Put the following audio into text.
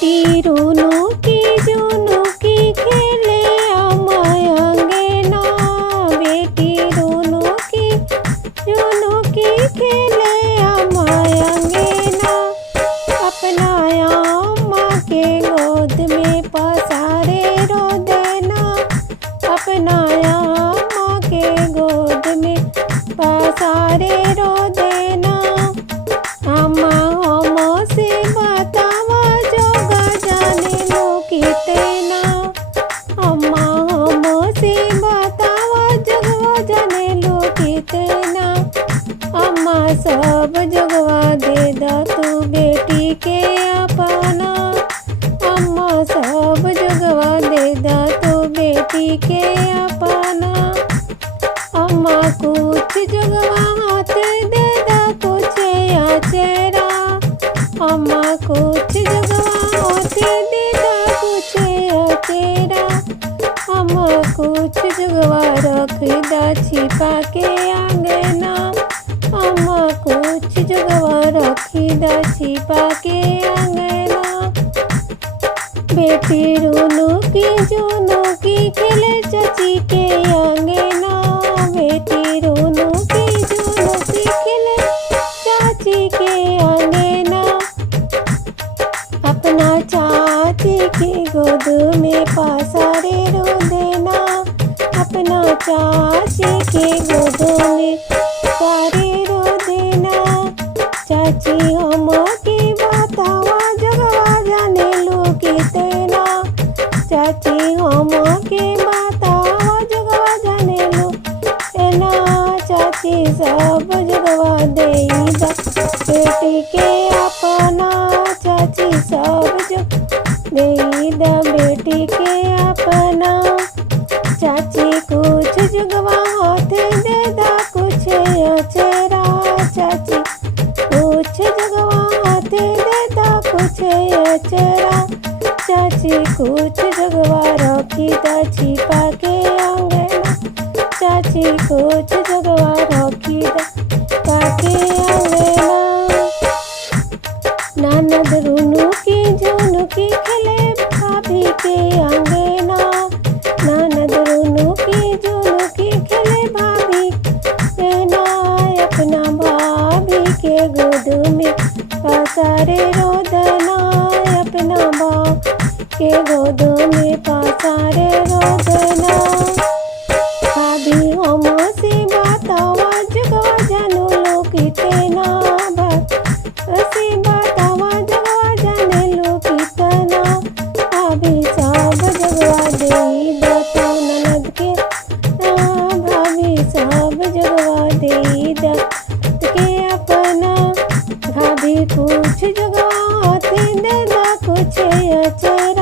बेटी रोनो की जोनो की खेले आमायंगे ना। बेटी रोनो की जोनो की खेले आमायंगे ना। अपना अम्मा के गोद में पसारे रो देना। अपना अम्मा के गोद में पसारे रो देना। अम्मा हमो से बतावा जोगा जाने लो कितना। अम्मा हमो से बतावा जगवा जाने लो कितना। अम्मा सब जगवा दे दा तू बेटी के अपना। अम्मा सब जगवा दे दा तू बेटी के अपना। अम्मा कुछ जगवा हाथ दे दा कुछ आचेरा। अम्मा कुछ जगवा हाथ दे दा कुछ आचेरा। अम्मा कुछ जगवा रख दा छिपा के आंगना। अम्मा कुछ जगवा रखी दा छिपा के आंगना। बेटी रोनो की जोनो की खेले चाची के आंगना। बेटी रोनो की जोनो की खेले चाची के आंगना। अपना चाची की गोद में पसारे रो देना। अपना चाची के गोद में पसारे रो देना। चाची हम की बतावा जगवा जाने लो कितना। चाची हम के बतावा जगवा जाने लो एना। चाची सब जगवा दे दा बेटी के अपना। चाची सब दे दा बेटी के अपना। चाची कुछ जगवा हाथ दे दा कुछ अचेरा। चाची कुछ जगवा हाथ दे दा कुछ अचेरा। चाची कुछ जगवा रखी दा छिपा के आंगना। चाची कुछ जगवा रखी दा छिपा के आंगना। ननद रोनो की जोनो की खेले भाभी के आंगना। ननद रोनो की जोनो की खेले भाभी ना। अपना भाभी के गोद में पसारे रो देना। अपना बाप के गोद में पसारे रो देना। भाभी हमो से बतावा जगवा जानो लो कितना। से बतावा जगवा जाने लो कितना। भाभी सब जगवा दे दा तो ननद के। भाभी सब जगवा दे दा के अपना। भाभी कुछ जगवा हाथ दे दा कुछ अचेरा।